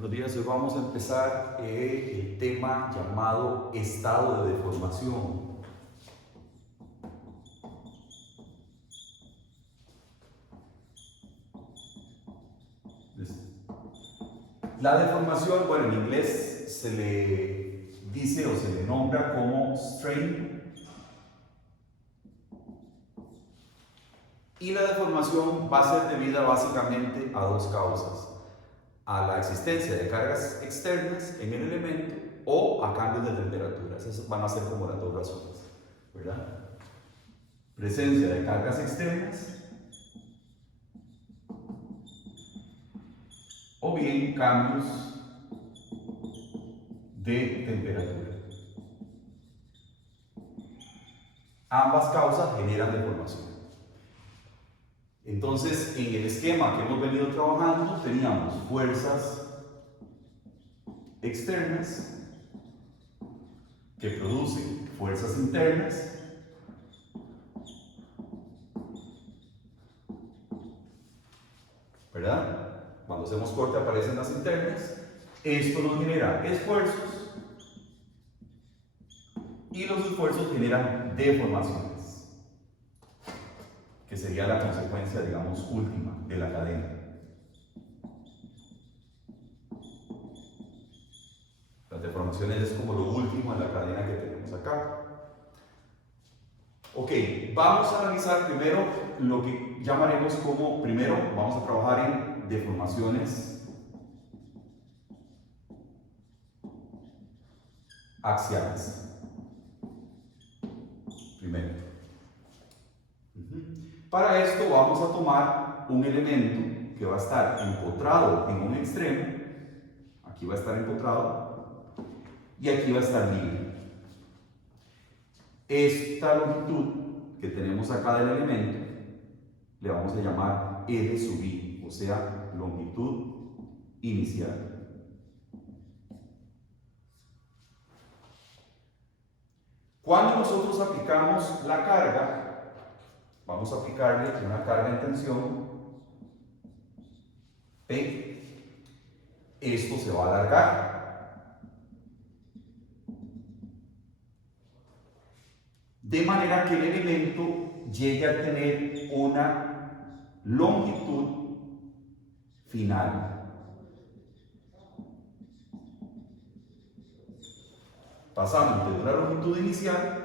Buenos días, hoy vamos a empezar el tema llamado estado de deformación. La deformación, bueno, en inglés se le dice o se le nombra como strain. Y la deformación va a ser debida básicamente a dos causas: a la existencia de cargas externas en el elemento o a cambios de temperatura. Esas van a ser como las dos razones, ¿verdad? Presencia de cargas externas o bien cambios de temperatura. Ambas causas generan deformación. Entonces, en el esquema que hemos venido trabajando, teníamos fuerzas externas que producen fuerzas internas, ¿verdad? Cuando hacemos corte aparecen las internas. Esto nos genera esfuerzos y los esfuerzos generan deformaciones, que sería la consecuencia, digamos, última de la cadena. Las deformaciones es como lo último en la cadena que tenemos acá. Ok, vamos a analizar primero lo que llamaremos como, primero vamos a trabajar en deformaciones axiales. Primero. Para esto vamos a tomar un elemento que va a estar empotrado en un extremo. Aquí va a estar empotrado y aquí va a estar libre. Esta longitud que tenemos acá del elemento le vamos a llamar L sub I, o sea, longitud inicial. Cuando nosotros aplicamos la carga, vamos a aplicarle una carga en tensión P. Esto se va a alargar, de manera que el elemento llegue a tener una longitud final. Pasamos de una longitud inicial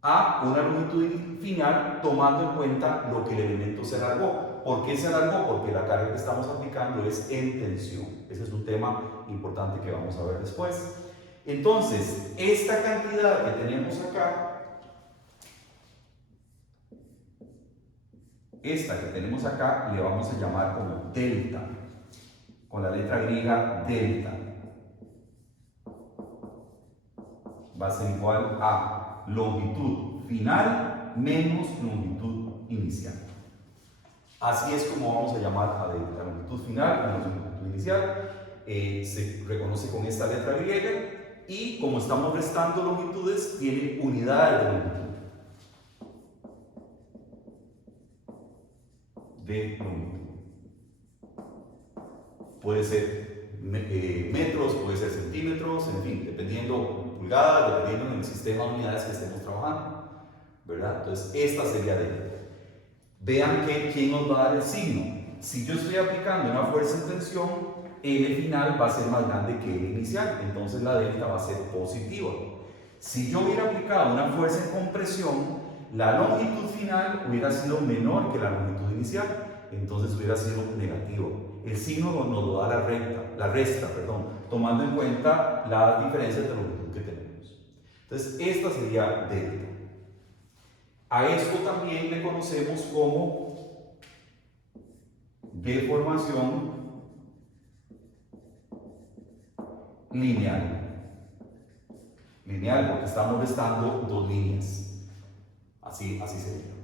a una longitud final, tomando en cuenta lo que el elemento se alargó. ¿Por qué se alargó? Porque la carga que estamos aplicando es en tensión. Ese es un tema importante que vamos a ver después. Entonces, esta cantidad que tenemos acá, le vamos a llamar como delta, con la letra griega delta. Va a ser igual a longitud final menos longitud inicial. Así es como vamos a llamar a delta, longitud final menos longitud inicial. Se reconoce con esta letra griega y como estamos restando longitudes, tiene unidades de longitud. Puede ser metros, puede ser centímetros, en fin, dependiendo pulgadas, dependiendo en el sistema de unidades que estemos trabajando, ¿verdad? Entonces, esta sería delta. Vean que quién nos va a dar el signo. Si yo estoy aplicando una fuerza en tensión, L final va a ser más grande que L inicial, entonces la delta va a ser positiva. Si yo hubiera aplicado una fuerza en compresión, la longitud final hubiera sido menor que la longitud inicial, entonces hubiera sido negativo. El signo nos lo da la resta, tomando en cuenta las diferencias de longitud que tenemos. Entonces, esta sería delta. A esto también le conocemos como deformación lineal. Lineal porque estamos restando dos líneas. Así sería.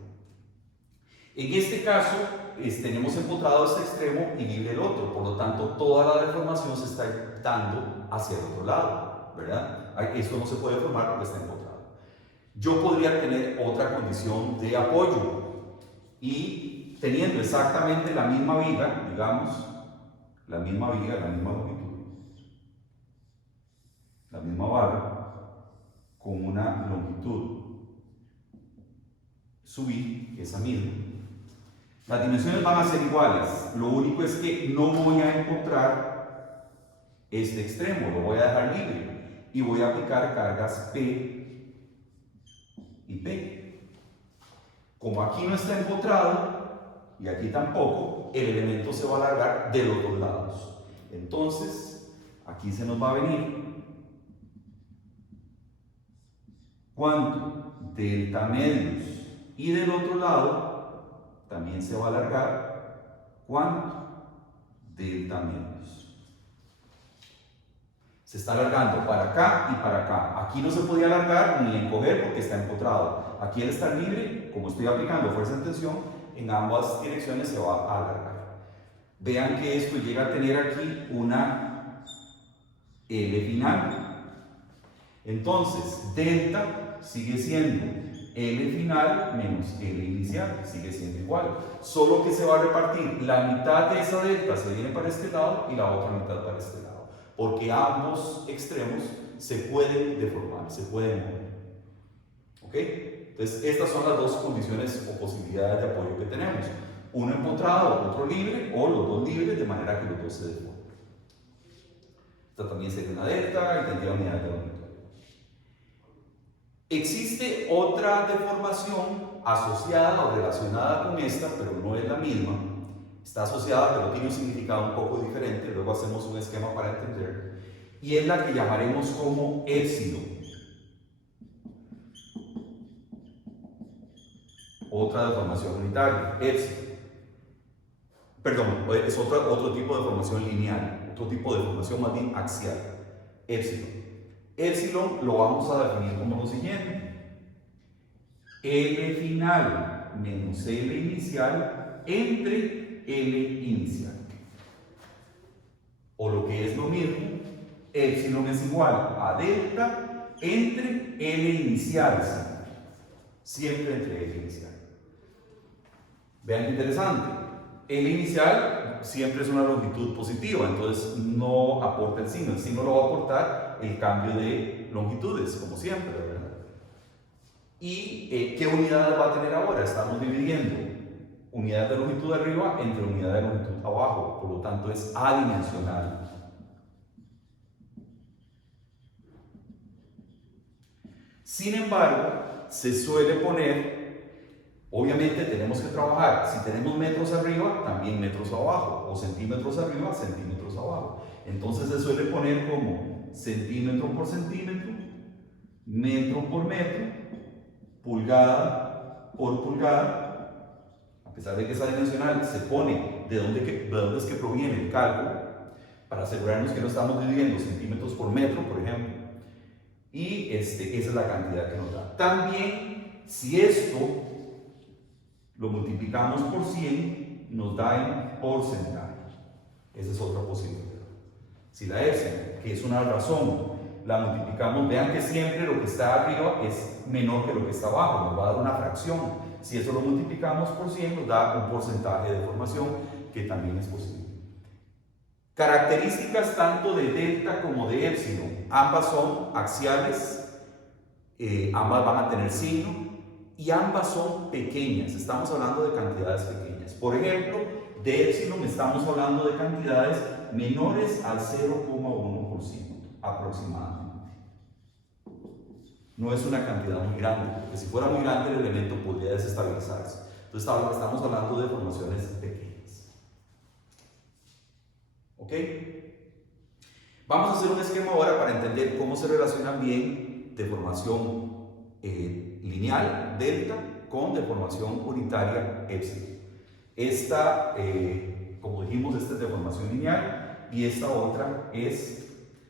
En este caso, tenemos empotrado este extremo y libre el otro, por lo tanto, toda la deformación se está dando hacia el otro lado, ¿verdad? Esto no se puede deformar porque está empotrado. Yo podría tener otra condición de apoyo y teniendo exactamente la misma viga, digamos, la misma viga, la misma longitud, la misma barra, con una longitud subir, esa misma. Las dimensiones van a ser iguales, lo único es que no voy a encontrar este extremo, lo voy a dejar libre y voy a aplicar cargas P y P. Como aquí no está empotrado y aquí tampoco, el elemento se va a alargar de los dos lados. Entonces, aquí se nos va a venir ¿cuánto? Delta medios. Y del otro lado también se va a alargar ¿cuánto? Delta medios. Se está alargando para acá y para acá. Aquí no se podía alargar ni encoger porque está empotrado. Aquí al estar libre, como estoy aplicando fuerza en tensión, en ambas direcciones se va a alargar. Vean que esto llega a tener aquí una L final. Entonces, delta sigue siendo L final menos L inicial, sigue siendo igual. Solo que se va a repartir la mitad de esa delta se viene para este lado y la otra mitad para este lado. Porque ambos extremos se pueden deformar, se pueden mover. ¿Ok? Entonces, estas son las dos condiciones o posibilidades de apoyo que tenemos. Uno empotrado, otro libre, o los dos libres, de manera que los dos se deformen. Esta también sería una delta y tendría unidades de longitud. Existe otra deformación asociada o relacionada con esta, pero no es la misma. Está asociada, pero tiene un significado un poco diferente. Luego hacemos un esquema para entender. Y es la que llamaremos como épsilon. Otra deformación unitaria, épsilon. Perdón, es otro tipo de deformación lineal, otro tipo de deformación más bien axial, épsilon. Épsilon lo vamos a definir como lo siguiente: L final menos L inicial entre L inicial. O lo que es lo mismo, épsilon es igual a delta entre L inicial, siempre entre L inicial. Vean qué interesante. L inicial siempre es una longitud positiva, entonces no aporta el signo lo va a aportar el cambio de longitudes, como siempre, ¿verdad? ¿Y qué unidades va a tener ahora? Estamos dividiendo unidad de longitud arriba entre unidad de longitud abajo, por lo tanto es adimensional. Sin embargo, se suele poner, obviamente tenemos que trabajar, si tenemos metros arriba, también metros abajo, o centímetros arriba, centímetros abajo. Entonces se suele poner como centímetro por centímetro, metro por metro, pulgada por pulgada. A pesar de que es adimensional, se pone de dónde es que proviene el cálculo, para asegurarnos que no estamos dividiendo centímetros por metro, por ejemplo. Y esa es la cantidad que nos da. También, si esto lo multiplicamos por 100, nos da en porcentaje. Esa es otra posibilidad. Si la epsilon, que es una razón, la multiplicamos, vean que siempre lo que está arriba es menor que lo que está abajo, nos va a dar una fracción. Si eso lo multiplicamos por 100, nos da un porcentaje de deformación, que también es posible. Características tanto de delta como de épsilon, ambas son axiales, ambas van a tener signo y ambas son pequeñas, estamos hablando de cantidades pequeñas. Por ejemplo, de épsilon estamos hablando de cantidades menores al 0,1% aproximadamente. No es una cantidad muy grande, porque si fuera muy grande el elemento podría desestabilizarse. Entonces estamos hablando de formaciones pequeñas. ¿Ok? Vamos a hacer un esquema ahora para entender cómo se relacionan bien deformación lineal, delta, con deformación unitaria, épsilon. Esta, como dijimos, esta es deformación lineal y esta otra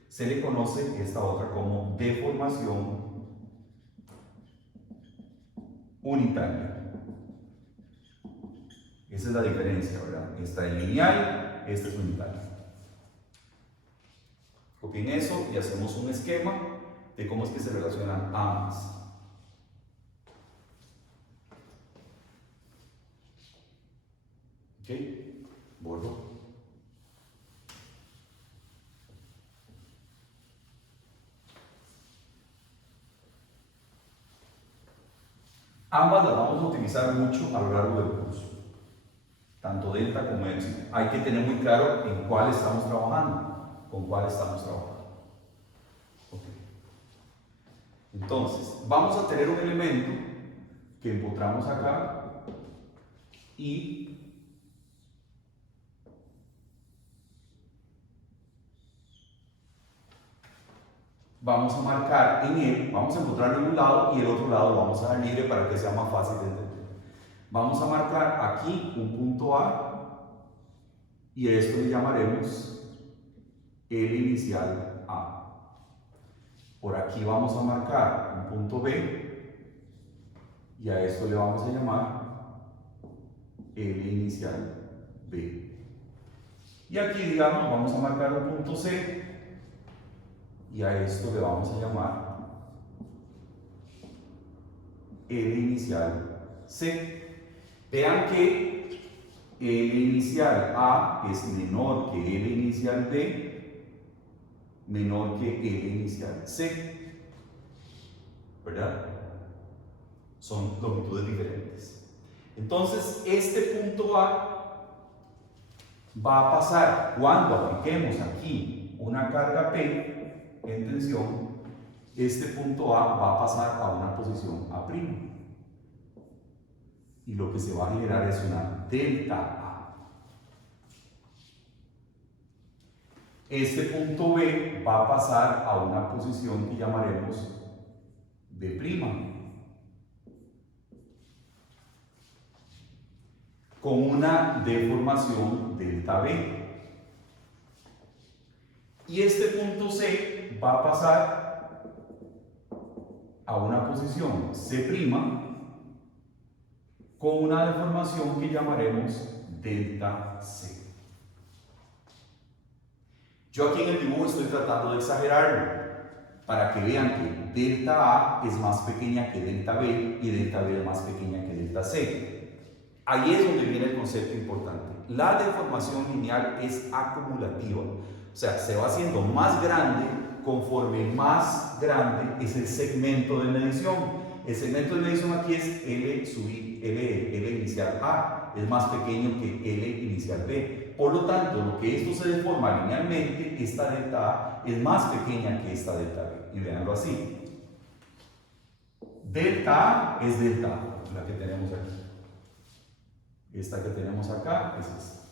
se le conoce esta otra como deformación unitaria. Esa es la diferencia, ¿verdad? Esta es lineal, esta es unitaria. Copien eso y hacemos un esquema de cómo es que se relacionan ambas. ¿Ok? Borro. Ambas las vamos a utilizar mucho a lo largo del curso, tanto delta como epsilon. Hay que tener muy claro en cuál estamos trabajando, con cuál estamos trabajando. Okay. Entonces, vamos a tener un elemento que encontramos acá y vamos a marcar en él, vamos a encontrarlo en un lado y el otro lado lo vamos a dar libre para que sea más fácil de entender. Vamos a marcar aquí un punto A y a esto le llamaremos el inicial A. Por aquí vamos a marcar un punto B y a esto le vamos a llamar el inicial B. Y aquí, digamos, vamos a marcar un punto C y a esto le vamos a llamar el inicial C. Vean que el inicial A es menor que el inicial B, menor que el inicial C, ¿verdad? Son longitudes diferentes. Entonces, este punto A va a pasar cuando apliquemos aquí una carga P en tensión, este punto A va a pasar a una posición A'. Y lo que se va a generar es una delta A. Este punto B va a pasar a una posición que llamaremos B', con una deformación delta B. Y este punto C va a pasar a una posición C' con una deformación que llamaremos delta C. Yo aquí en el dibujo estoy tratando de exagerarlo para que vean que delta A es más pequeña que delta B y delta B es más pequeña que delta C. Ahí es donde viene el concepto importante. La deformación lineal es acumulativa, o sea, se va haciendo más grande conforme más grande es el segmento de medición. El segmento de medición aquí es L inicial A, es más pequeño que L inicial B. Por lo tanto, lo que esto se deforma linealmente, esta delta A es más pequeña que esta delta B. Y veanlo así. Delta A es delta A, la que tenemos aquí. Esta que tenemos acá es esta.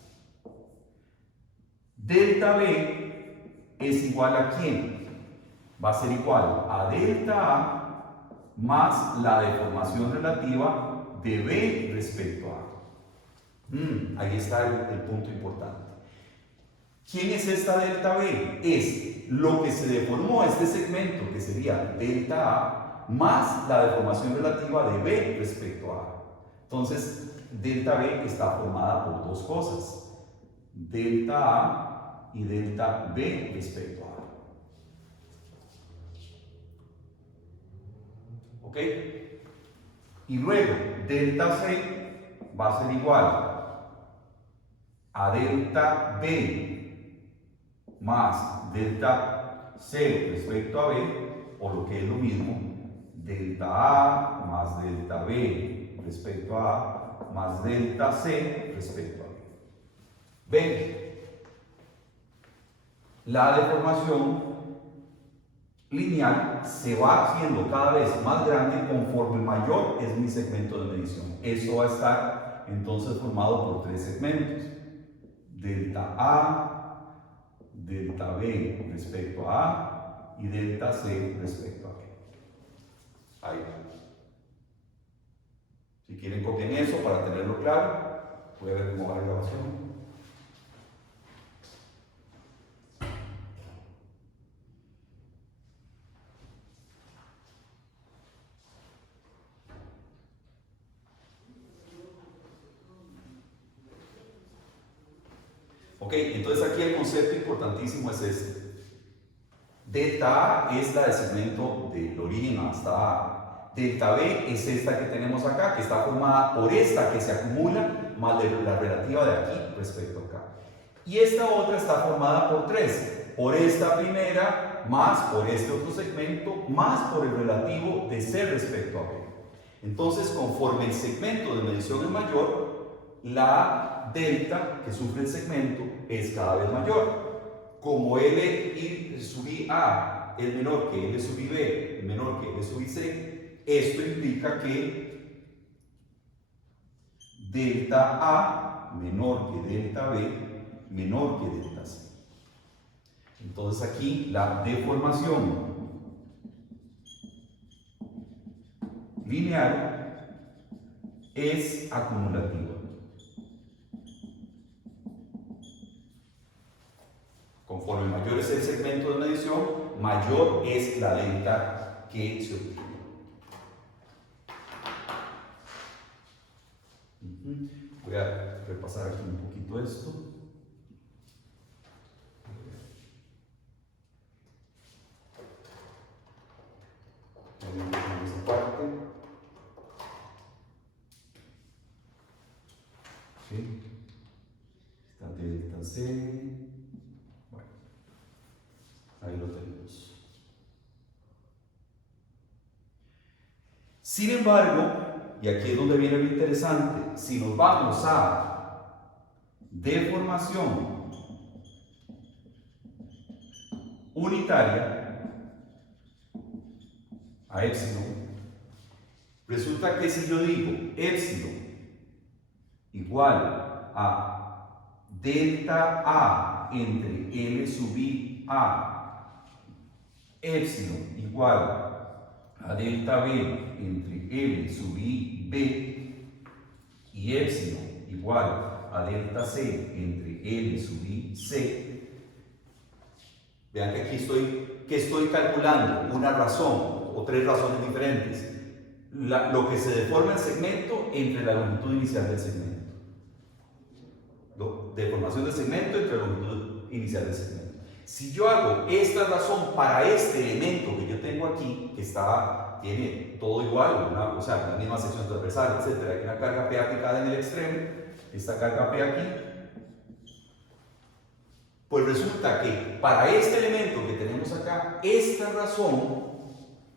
Delta B es igual a ¿quién? Va a ser igual a delta A más la deformación relativa de B respecto a A. Ahí está el punto importante. ¿Quién es esta delta B? Es lo que se deformó este segmento, que sería delta A, más la deformación relativa de B respecto a A. Entonces, delta B está formada por dos cosas, delta A y delta B respecto a A. ¿Ok? Y luego, delta C va a ser igual a delta B más delta C respecto a B, o lo que es lo mismo, delta A más delta B respecto a A más delta C respecto a B. Ven, la deformación lineal se va haciendo cada vez más grande conforme mayor es mi segmento de medición. Eso va a estar entonces formado por tres segmentos: delta A, delta B respecto a A y delta C respecto a B. Ahí. Si quieren, copien eso para tenerlo claro. Voy a ver cómo va la grabación. Ok, entonces aquí el concepto importantísimo es este. Delta A es la del segmento del origen hasta A. Delta B es esta que tenemos acá, que está formada por esta que se acumula, más la relativa de aquí respecto a acá. Y esta otra está formada por tres. Por esta primera, más por este otro segmento, más por el relativo de C respecto a B. Entonces, conforme el segmento de medición es mayor, la delta que sufre el segmento es cada vez mayor. Como L y sub i A es menor que L sub i B, es menor que L sub i C, esto implica que delta A menor que delta B menor que delta C. Entonces aquí la deformación lineal es acumulativa. Conforme mayor es el segmento de medición, mayor es la delta que se obtiene. Voy a repasar aquí un poquito esto. Esa parte. ¿Sí? Esta delta C. Bueno, ahí lo tenemos. Sin embargo, y aquí es donde viene lo interesante, si nos vamos a deformación unitaria, a épsilon, resulta que si yo digo épsilon igual a delta A entre L sub i A, épsilon igual a delta B entre L sub i B y épsilon igual a delta C entre L sub i C, vean que aquí estoy calculando una razón o tres razones diferentes. Lo que se deforma el segmento entre la longitud inicial del segmento. Deformación del segmento entre la longitud inicial del segmento. Si yo hago esta razón para este elemento que yo tengo aquí, que tiene todo igual, o sea, la misma sección transversal, etc., hay una carga P aplicada en el extremo, esta carga P aquí, pues resulta que para este elemento que tenemos acá, esta razón,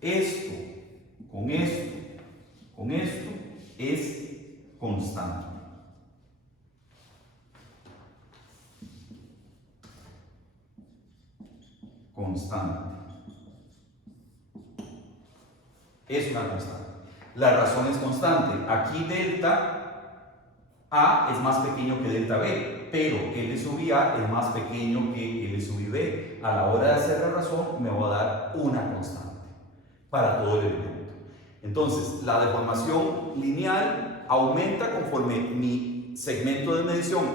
esto con esto es constante. Constante. Es una constante. La razón es constante. Aquí delta A es más pequeño que delta B, pero L sub i A es más pequeño que L sub i B. A la hora de hacer la razón me va a dar una constante para todo el elemento. Entonces, la deformación lineal aumenta conforme mi segmento de medición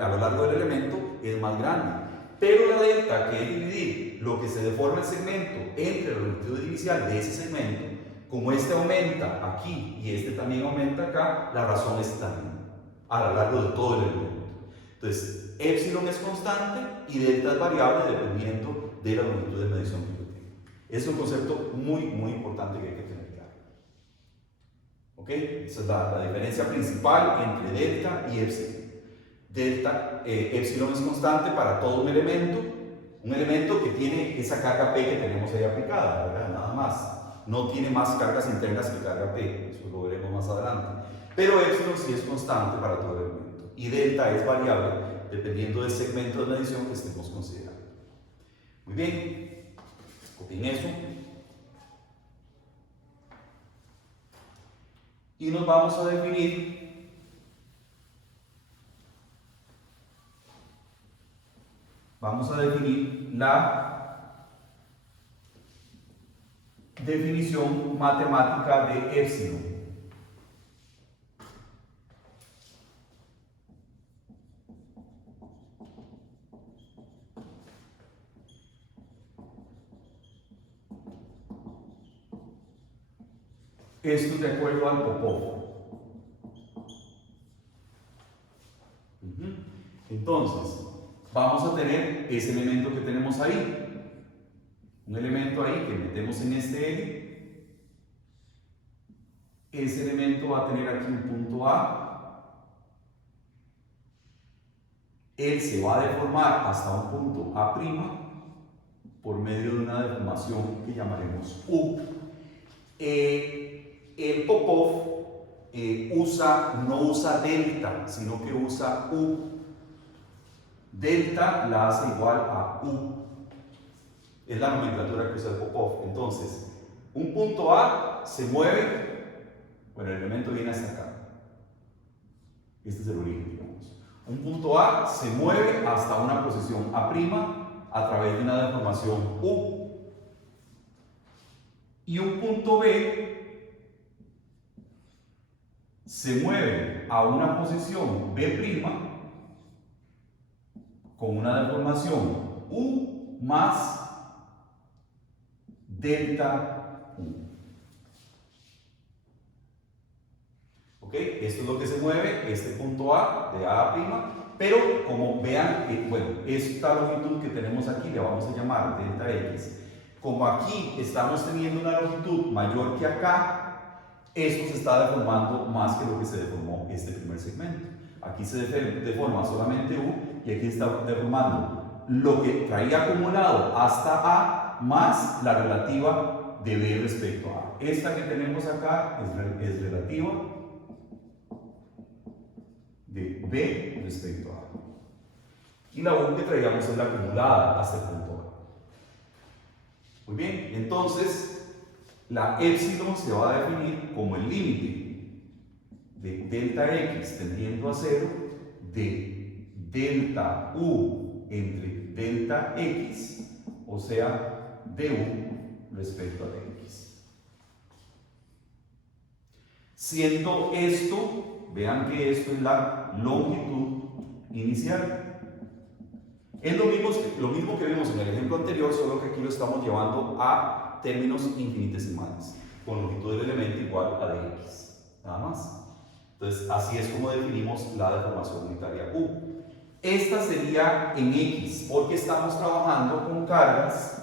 a lo largo del elemento es más grande. Pero la delta, que es dividir lo que se deforma el segmento entre la longitud inicial de ese segmento, como este aumenta aquí y este también aumenta acá, la razón es también a lo largo de todo el elemento. Entonces, épsilon es constante y delta es variable dependiendo de la longitud de medición que yo tengo. Es un concepto muy importante que hay que tener claro. ¿Ok? Esa es la diferencia principal entre delta y épsilon. Épsilon es constante para todo un elemento que tiene esa carga P que tenemos ahí aplicada, ¿verdad? Nada más. No tiene más cargas internas que carga P, eso lo veremos más adelante. Pero épsilon sí es constante para todo el elemento. Y delta es variable dependiendo del segmento de medición que estemos considerando. Muy bien, copien eso. Y nos vamos a definir la definición matemática de épsilon. Esto de acuerdo al Popov. Entonces, vamos a tener ese elemento que tenemos ahí. Un elemento ahí que metemos en este eje. Ese elemento va a tener aquí un punto A. Él se va a deformar hasta un punto A' por medio de una deformación que llamaremos U. el Popov no usa delta, sino que usa U. Delta la hace igual a U. Es la nomenclatura que usa el Popov. Entonces, un punto A se mueve, bueno, el elemento viene hasta acá. Este es el origen, digamos. Un punto A se mueve hasta una posición A' a través de una deformación U. Y un punto B se mueve a una posición B' con una deformación U más delta U. ¿Ok? Esto es lo que se mueve, este punto A de A', pero como vean, bueno, esta longitud que tenemos aquí le vamos a llamar delta X. Como aquí estamos teniendo una longitud mayor que acá, esto se está deformando más que lo que se deformó este primer segmento. Aquí se deforma solamente U y aquí está deformando lo que traía acumulado hasta A más la relativa de B respecto a A. Esta que tenemos acá es relativa de B respecto a A. Y la U que traíamos es la acumulada hasta el punto A. Muy bien, entonces la épsilon se va a definir como el límite de delta X tendiendo a 0 de delta U entre delta X, o sea, de U respecto a X. Siendo esto, vean que esto es la longitud inicial. Es lo mismo que vimos en el ejemplo anterior, solo que aquí lo estamos llevando a términos infinitesimales, con longitud del elemento igual a dx, nada más. Entonces, así es como definimos la deformación unitaria U. Esta sería en X, porque estamos trabajando con cargas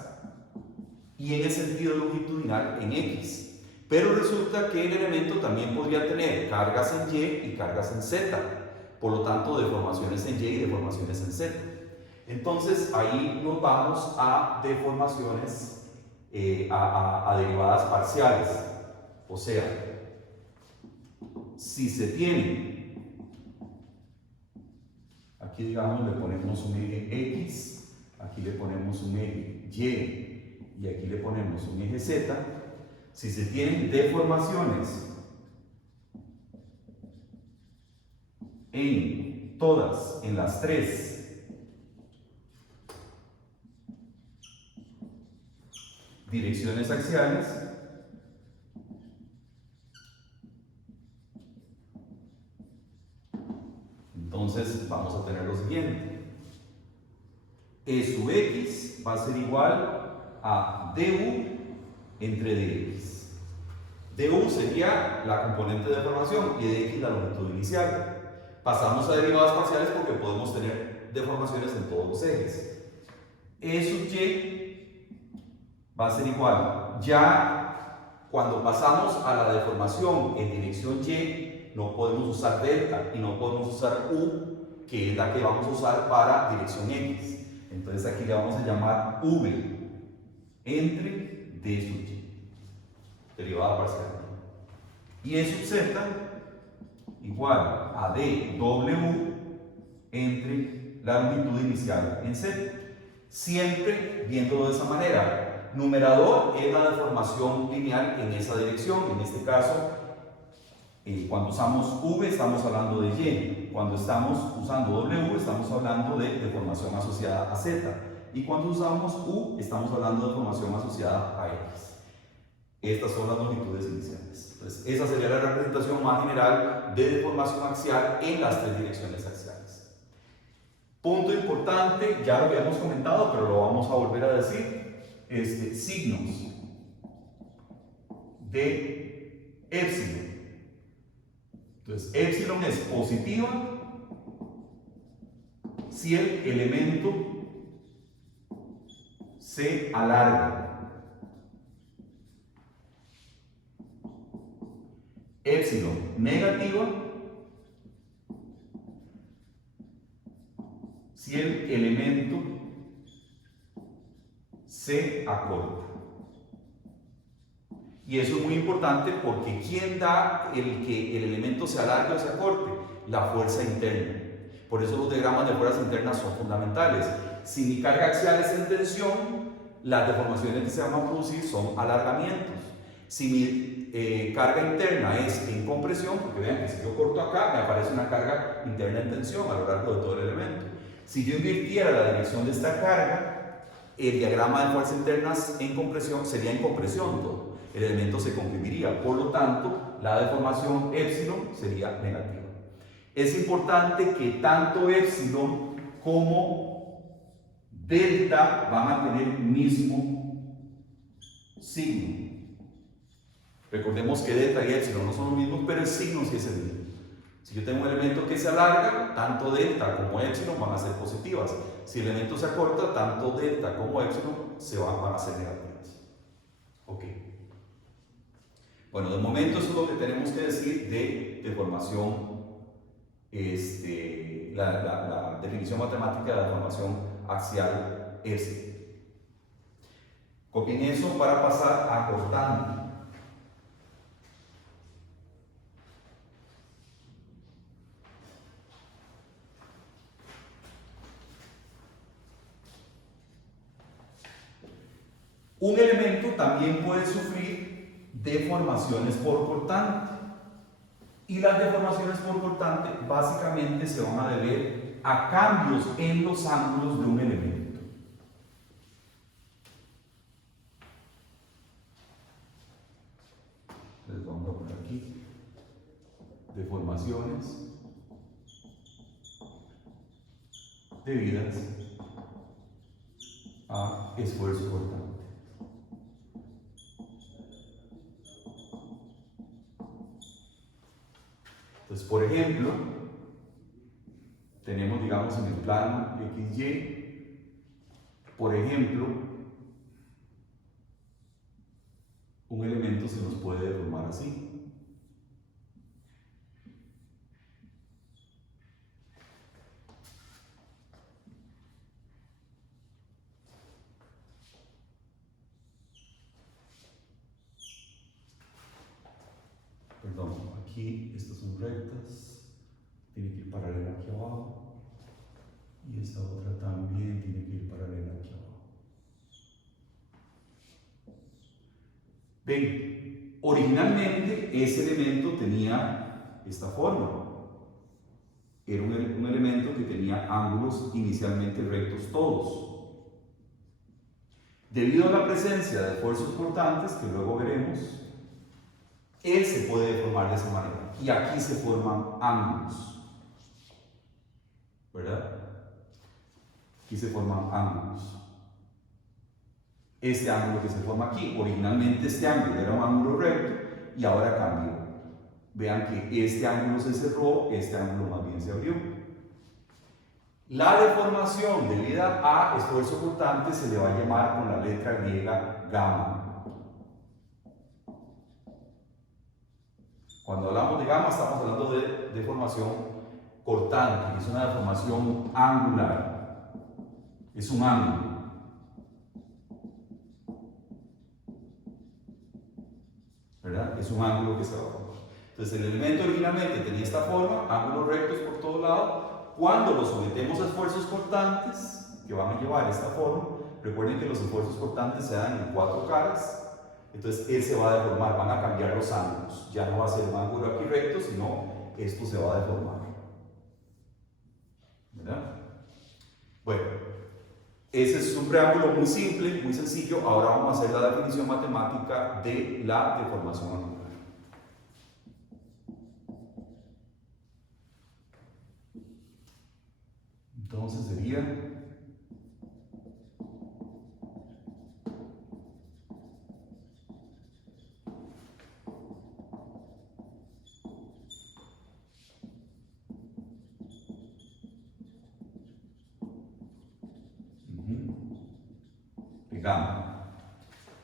y en el sentido longitudinal en X. Pero resulta que el elemento también podría tener cargas en Y y cargas en Z. Por lo tanto, deformaciones en Y y deformaciones en Z. Entonces, ahí nos vamos a deformaciones, a derivadas parciales. O sea, si se tiene, aquí digamos le ponemos un eje X, aquí le ponemos un eje Y y aquí le ponemos un eje Z, si se tienen deformaciones en las tres direcciones axiales, entonces vamos a tener lo siguiente: E sub X va a ser igual a du entre dx. Du sería la componente de deformación y dx la longitud inicial. Pasamos a derivadas parciales porque podemos tener deformaciones en todos los ejes. E sub y va a ser igual. Ya cuando pasamos a la deformación en dirección y, no podemos usar delta y no podemos usar u, que es la que vamos a usar para dirección x. Entonces aquí le vamos a llamar v entre d sub y, derivada parcial. Y E sub z igual a dw entre la longitud inicial en z. Siempre viéndolo de esa manera. Numerador es la deformación lineal en esa dirección. En este caso, cuando usamos v estamos hablando de y. Cuando estamos usando w estamos hablando de deformación asociada a z. Y cuando usamos u estamos hablando de deformación asociada a x. Estas son las longitudes iniciales. Entonces, esa sería la representación más general de deformación axial en las tres direcciones axiales. Punto importante, ya lo habíamos comentado, pero lo vamos a volver a decir: signos de épsilon. Entonces, épsilon es positiva si el elemento se alarga. Épsilon negativa si el elemento se acorta. Y eso es muy importante porque ¿quién da el que el elemento se alargue o se acorte? La fuerza interna. Por eso los diagramas de fuerzas internas son fundamentales. Si mi carga axial es en tensión, las deformaciones que se van a producir son alargamientos. Si mi carga interna es en compresión, porque vean que si yo corto acá, me aparece una carga interna en tensión a lo largo de todo el elemento. Si yo invirtiera la dirección de esta carga, el diagrama de fuerzas internas en compresión sería en compresión todo. El elemento se comprimiría, por lo tanto, la deformación épsilon sería negativa. Es importante que tanto épsilon como delta van a tener el mismo signo. Recordemos que delta y épsilon no son los mismos, pero el signo sí es el mismo. Si yo tengo un elemento que se alarga, tanto delta como épsilon van a ser positivas. Si el elemento se acorta, tanto delta como épsilon van a ser negativas. Ok. Bueno, de momento eso es lo que tenemos que decir de deformación, la definición matemática de la deformación axial S. Copien eso para pasar a cortante. Un elemento también puede sufrir deformaciones por cortante. Y las deformaciones por cortante básicamente se van a deber a cambios en los ángulos de un elemento. Les vamos a poner aquí deformaciones debidas a esfuerzo cortante. Entonces, por ejemplo, tenemos, digamos, en el plano XY, por ejemplo, un elemento se nos puede deformar así. Perdón, aquí estas son rectas, tiene que ir paralela aquí abajo, y esta otra también tiene que ir paralela aquí abajo. Ven, originalmente ese elemento tenía esta forma. Era un elemento que tenía ángulos inicialmente rectos todos. Debido a la presencia de esfuerzos cortantes, que luego veremos, él se puede deformar de esa manera. Y aquí se forman ángulos. ¿Verdad? Aquí se forman ángulos. Este ángulo que se forma aquí, originalmente este ángulo era un ángulo recto y ahora cambió. Vean que este ángulo se cerró, este ángulo más bien se abrió. La deformación debida a esfuerzo cortante se le va a llamar con la letra griega gamma. Cuando hablamos de gamma estamos hablando de deformación cortante, es una deformación angular, es un ángulo. ¿Verdad? Es un ángulo que se va a formar. Entonces el elemento originalmente tenía esta forma, ángulos rectos por todo lado. Cuando lo sometemos a esfuerzos cortantes, que van a llevar esta forma, recuerden que los esfuerzos cortantes se dan en 4 caras. Entonces él se va a deformar, van a cambiar los ángulos. Ya no va a ser un ángulo aquí recto, sino esto se va a deformar. ¿Verdad? Bueno, ese es un preámbulo muy simple, muy sencillo. Ahora vamos a hacer la definición matemática de la deformación angular. Entonces sería gamma.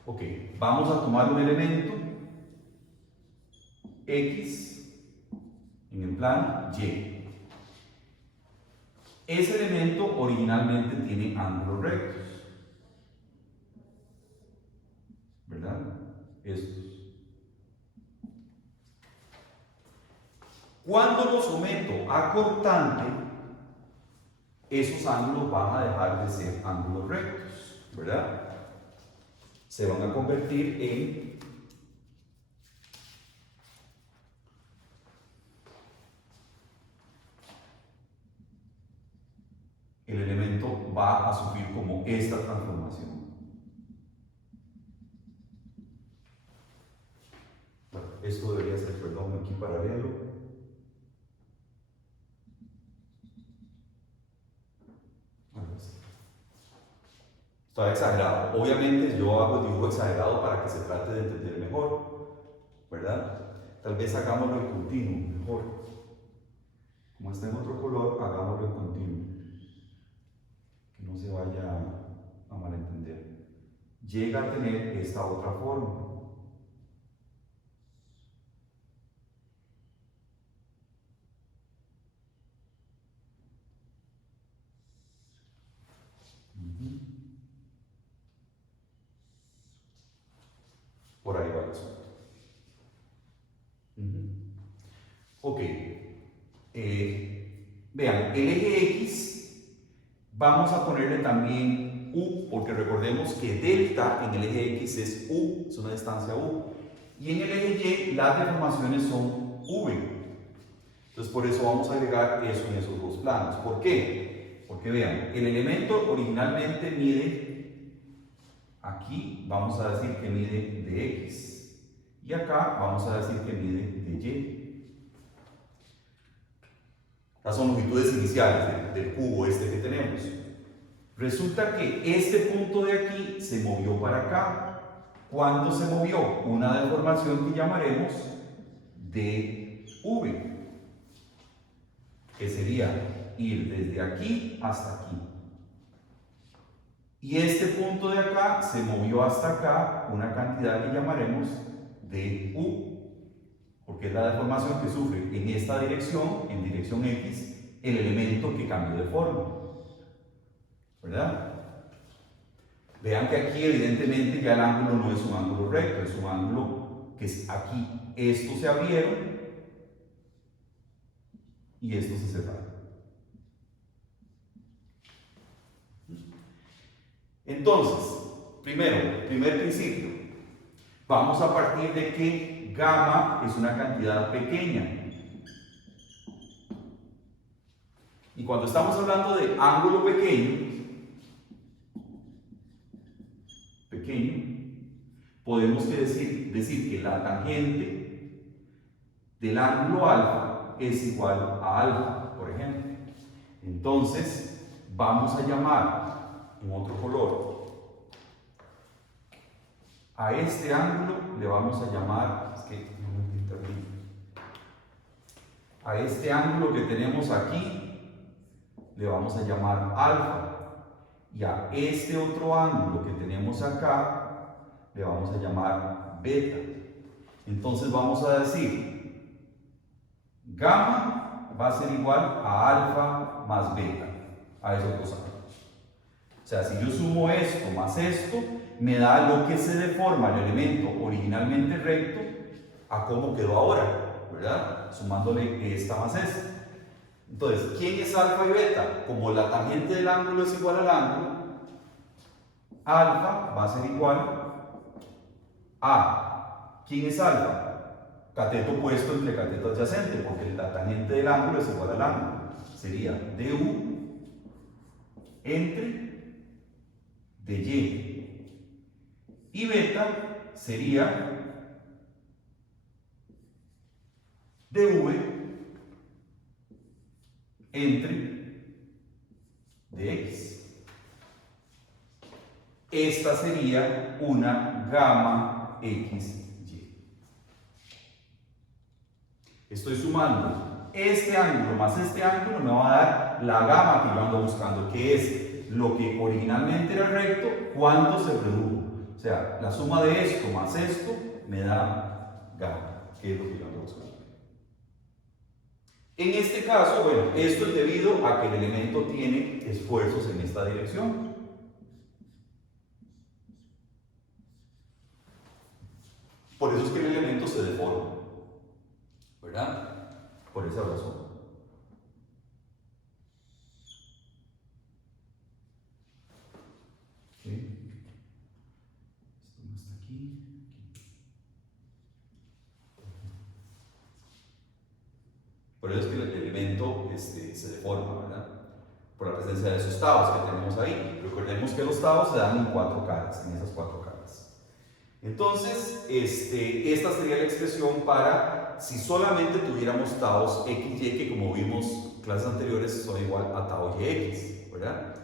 Ok, vamos a tomar un elemento X en el plano Y. Ese elemento originalmente tiene ángulos rectos, ¿verdad? Estos. Cuando lo someto a cortante, esos ángulos van a dejar de ser ángulos rectos, ¿verdad? Se van a convertir en el elemento va a sufrir como esta transformación. Bueno, esto debería ser, perdón, aquí paralelo. Está exagerado. Obviamente yo hago el dibujo exagerado para que se trate de entender mejor, ¿verdad? Tal vez hagámoslo en continuo, mejor. Como está en otro color, hagámoslo en continuo. Que no se vaya a malentender. Llega a tener esta otra forma. Por ahí va el asunto. Ok. Vean, el eje X vamos a ponerle también U, porque recordemos que delta en el eje X es U, es una distancia U. Y en el eje Y las deformaciones son V. Entonces por eso vamos a agregar eso en esos dos planos. ¿Por qué? Porque vean, el elemento originalmente mide, aquí vamos a decir que mide de X. Y acá vamos a decir que mide de Y. Estas son longitudes iniciales del cubo este que tenemos. Resulta que este punto de aquí se movió para acá. ¿Cuánto se movió? Una deformación que llamaremos dV, que sería ir desde aquí hasta aquí. Y este punto de acá se movió hasta acá, una cantidad que llamaremos dU, porque es la deformación que sufre en esta dirección, en dirección X, el elemento que cambió de forma, ¿verdad? Vean que aquí evidentemente ya el ángulo no es un ángulo recto, es un ángulo que es aquí. Estos se abrieron y estos se cerraron. Entonces, primer principio, vamos a partir de que gamma es una cantidad pequeña. Y cuando estamos hablando de ángulo pequeño, podemos decir que la tangente del ángulo alfa es igual a alfa, por ejemplo. Entonces, vamos a llamar en otro color a este ángulo, le vamos a llamar, es que no me pinta bien, a este ángulo que tenemos aquí, le vamos a llamar alfa. Y a este otro ángulo que tenemos acá, le vamos a llamar beta. Entonces vamos a decir, gamma va a ser igual a alfa más beta, a esos dos ángulos. O sea, si yo sumo esto más esto, me da lo que se deforma el elemento originalmente recto a cómo quedó ahora, ¿verdad? Sumándole esta más esta. Entonces, ¿quién es alfa y beta? Como la tangente del ángulo es igual al ángulo, alfa va a ser igual a, ¿quién es alfa? Cateto opuesto entre cateto adyacente, porque la tangente del ángulo es igual al ángulo. Sería du entre dy. Y beta sería dv entre dx. Esta sería una gamma XY. Estoy sumando este ángulo más este ángulo, me va a dar la gamma que yo ando buscando, que es lo que originalmente era recto, cuánto se redujo. O sea, la suma de esto más esto me da gamma, que es lo que yo ando buscando. En este caso, bueno, esto es debido a que el elemento tiene esfuerzos en esta dirección. Por eso es que el elemento se deforma, ¿verdad? por esa razón. Okay. Esto no está aquí. Por eso es que el elemento se deforma, ¿verdad? Por la presencia de esos taos que tenemos ahí. Recordemos que los taos se dan en 4 caras, en esas 4 caras. Entonces, esta sería la expresión para si solamente tuviéramos taos XY, que como vimos en clases anteriores son igual a tau YX, ¿verdad?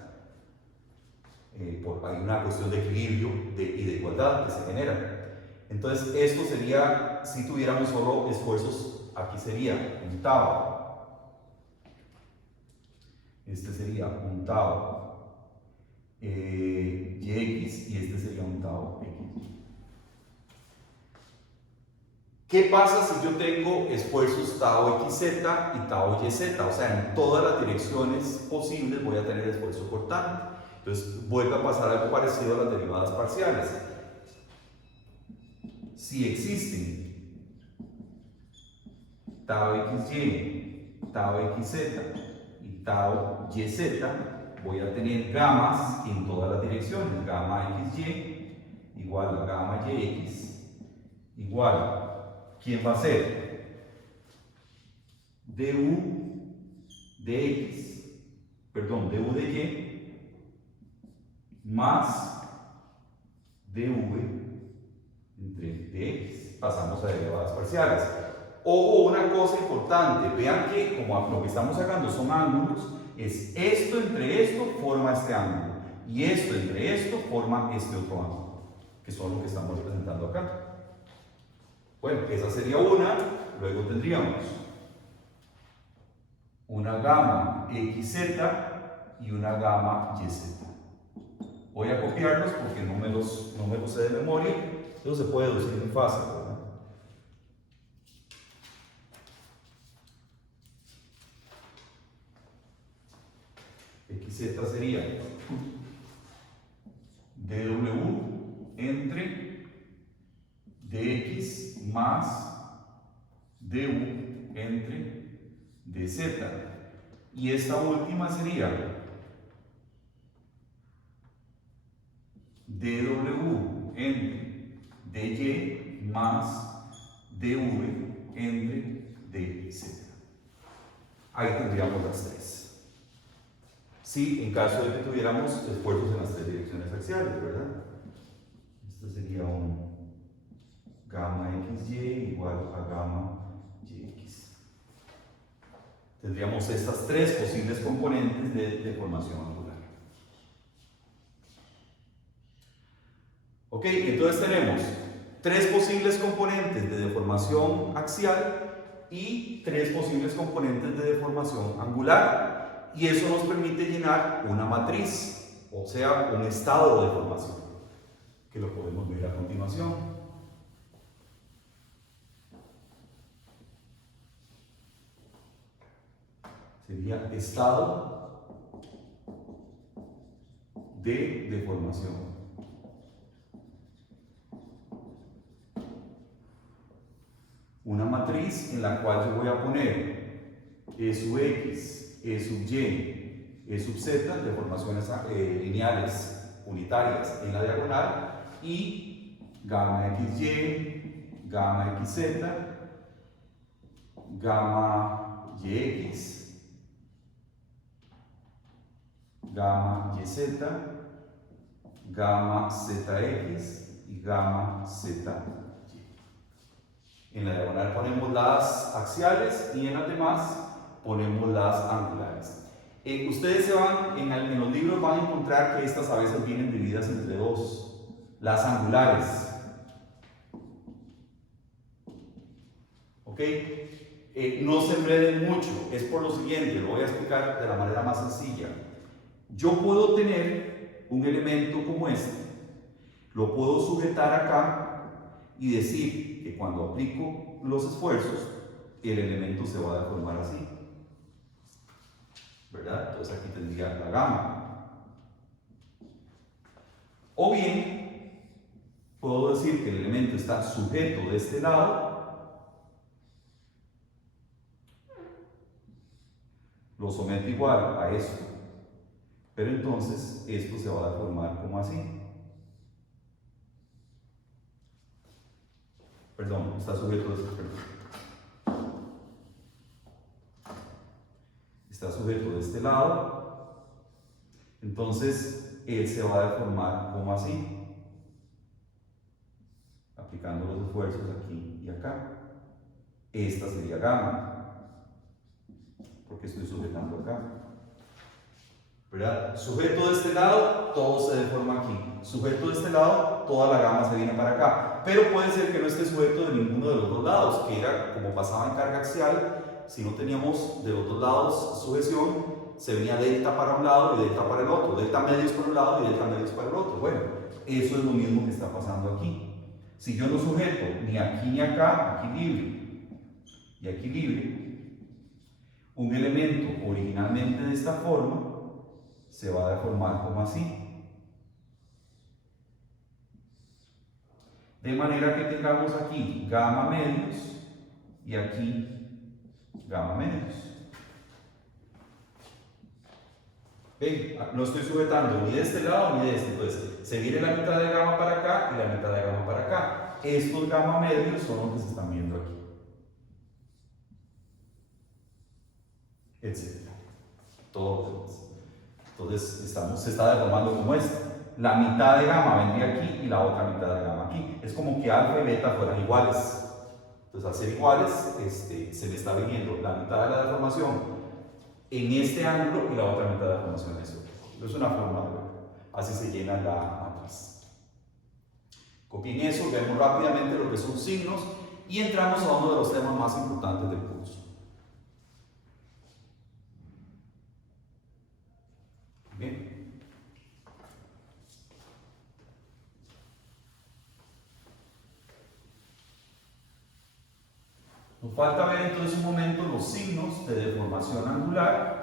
Hay una cuestión de equilibrio y de igualdad que se genera. Entonces, esto sería si tuviéramos solo esfuerzos, aquí sería un tau. Este sería un tau YX y este sería un tau XY. ¿Qué pasa si yo tengo esfuerzos tau XZ y tau YZ? O sea, en todas las direcciones posibles voy a tener esfuerzo cortante. Entonces, vuelve a pasar algo parecido a las derivadas parciales. Si existen tau XY, tau XZ y tau YZ, voy a tener gamas en todas las direcciones. Gamma XY igual a gamma YX igual. ¿Quién va a ser? du de X, perdón, du de Y más dv entre dx. Pasamos a derivadas parciales. Ojo, una cosa importante, vean que como lo que estamos sacando son ángulos, es esto entre esto forma este ángulo y esto entre esto forma este otro ángulo, que son lo que estamos representando acá. Bueno, esa sería una. Luego tendríamos una gamma XZ y una gamma YZ. Voy a copiarlos porque no me los sé de memoria. Eso se puede deducir muy fácil, ¿verdad? XZ sería dw entre dx más du entre dz. Y esta última sería dw entre dy más dv entre dz. Ahí tendríamos las tres. Sí, en caso de que tuviéramos esfuerzos en las 3 direcciones axiales, ¿verdad? Este sería un gamma xy igual a gamma yx. Tendríamos estas 3 posibles componentes de deformación angular. Ok, entonces tenemos 3 posibles componentes de deformación axial y 3 posibles componentes de deformación angular. Y eso nos permite llenar una matriz, o sea, un estado de deformación, que lo podemos ver a continuación. Sería estado de deformación. Una matriz en la cual yo voy a poner E sub x, E sub y, E sub z, deformaciones lineales unitarias en la diagonal, y gamma xy, gamma xz, gamma yx, gamma yz, gamma zx y gamma zy. En la diagonal ponemos las axiales y en las demás ponemos las angulares. Ustedes en los libros van a encontrar que estas a veces vienen divididas entre 2. Las angulares. ¿Ok? No se enreden mucho, es por lo siguiente, lo voy a explicar de la manera más sencilla. Yo puedo tener un elemento como este, lo puedo sujetar acá y decir que cuando aplico los esfuerzos, el elemento se va a deformar así, ¿verdad? Entonces aquí tendría la gamma. O bien, puedo decir que el elemento está sujeto de este lado lo someto igual a esto, pero entonces esto se va a deformar como así. Perdón, está sujeto a esto, está sujeto de este lado, entonces él se va a deformar como así, aplicando los esfuerzos aquí y acá. Esta sería gamma, porque estoy sujetando acá, ¿verdad? Sujeto de este lado, todo se deforma aquí. Sujeto de este lado, toda la gama se viene para acá. Pero puede ser que no esté sujeto de ninguno de los dos lados, que era como pasaba en carga axial. Si no teníamos de los dos lados sujeción, se venía delta para un lado y delta para el otro. Delta medios para un lado y delta medios para el otro. Bueno, eso es lo mismo que está pasando aquí. Si yo no sujeto ni aquí ni acá, aquí libre y aquí libre, un elemento originalmente de esta forma se va a deformar como así. De manera que tengamos aquí gamma medios y aquí gamma medios. ¿Ven? No estoy sujetando ni de este lado ni de este. Entonces, se viene la mitad de gamma para acá y la mitad de gamma para acá. Estos gamma medios son los que se están viendo aquí. Etcétera. Todo lo demás. Entonces, se está deformando como esto. La mitad de gamma vendría aquí y la otra mitad de gamma aquí. Es como que alfa y beta fueran iguales. Entonces, al ser iguales, se me está viniendo la mitad de la deformación en este ángulo y la otra mitad de la deformación en este otro. Es una forma de verlo. Así se llena la matriz. Copien eso, vemos rápidamente lo que son signos y entramos a uno de los temas más importantes del curso. Bien. Nos falta ver entonces un momento los signos de deformación angular.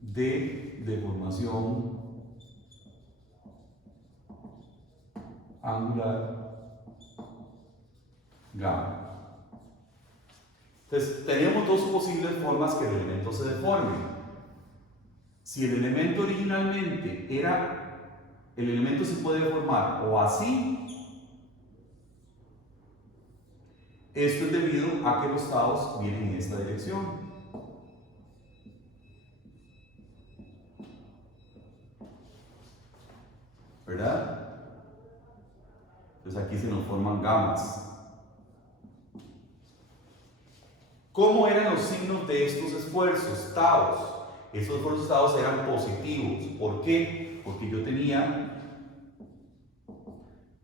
De deformación angular gamma. Entonces, tenemos dos posibles formas que el elemento se deforme. Si el elemento originalmente el elemento se puede deformar o así, esto es debido a que los taos vienen en esta dirección. ¿Verdad? Entonces aquí se nos forman gamas. ¿Cómo eran los signos de estos esfuerzos? Taos. Estos esfuerzos taos eran positivos. ¿Por qué? Porque yo tenía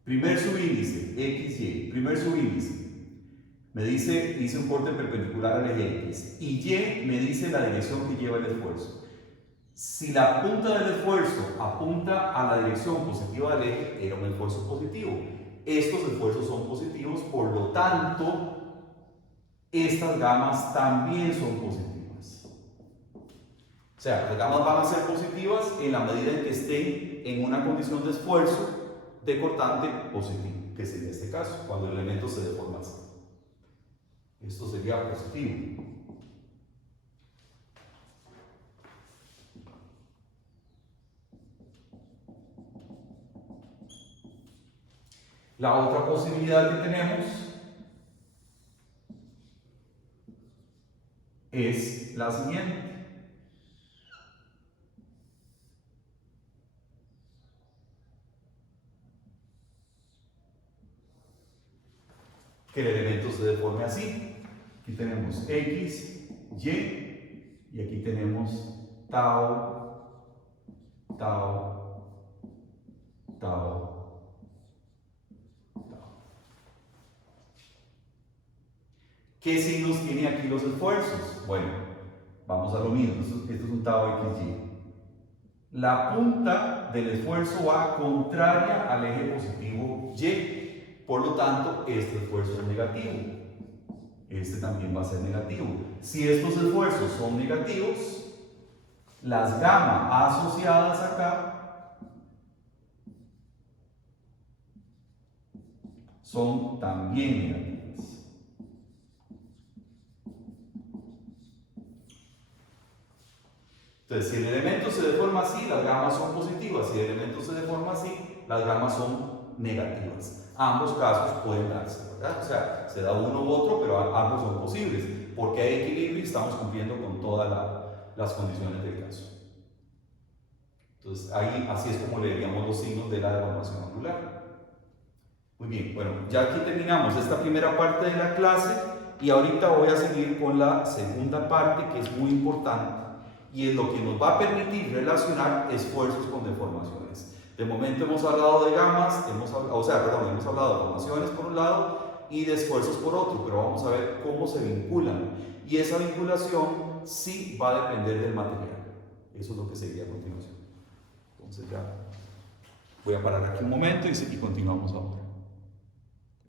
primer subíndice, XY, primer subíndice. Me dice, hice un corte perpendicular al eje X. Y Y me dice la dirección que lleva el esfuerzo. Si la punta del esfuerzo apunta a la dirección positiva del eje, era un esfuerzo positivo. Estos esfuerzos son positivos, por lo tanto, estas gamas también son positivas. O sea, las gamas van a ser positivas en la medida en que estén en una condición de esfuerzo de cortante positivo, que sería este caso, cuando el elemento se deforma así. Esto sería positivo. La otra posibilidad que tenemos es la siguiente. Que el elemento se deforme así. Aquí tenemos X, Y, y aquí tenemos tau, tau, tau. ¿Qué signos tiene aquí los esfuerzos? Bueno, vamos a lo mismo. Esto es un tau XY. La punta del esfuerzo va contraria al eje positivo Y. Por lo tanto, este esfuerzo es negativo. este también va a ser negativo. Si estos esfuerzos son negativos, las gamma asociadas acá son también negativas. Entonces, si el elemento se deforma así, las gammas son positivas. Si el elemento se deforma así, las gammas son negativas. Ambos casos pueden darse, ¿verdad? O sea, se da uno u otro, pero ambos son posibles. Porque hay equilibrio y estamos cumpliendo con todas las condiciones del caso. Entonces, ahí, así es como leeríamos los signos de la deformación angular. Muy bien, bueno, ya aquí terminamos esta primera parte de la clase y ahorita voy a seguir con la segunda parte, que es muy importante y es lo que nos va a permitir relacionar esfuerzos con deformaciones. De momento hemos hablado de gammas, hemos hablado de deformaciones por un lado y de esfuerzos por otro, pero vamos a ver cómo se vinculan. Y esa vinculación sí va a depender del material. Eso es lo que seguiría a continuación. Entonces ya voy a parar aquí un momento y continuamos ahora.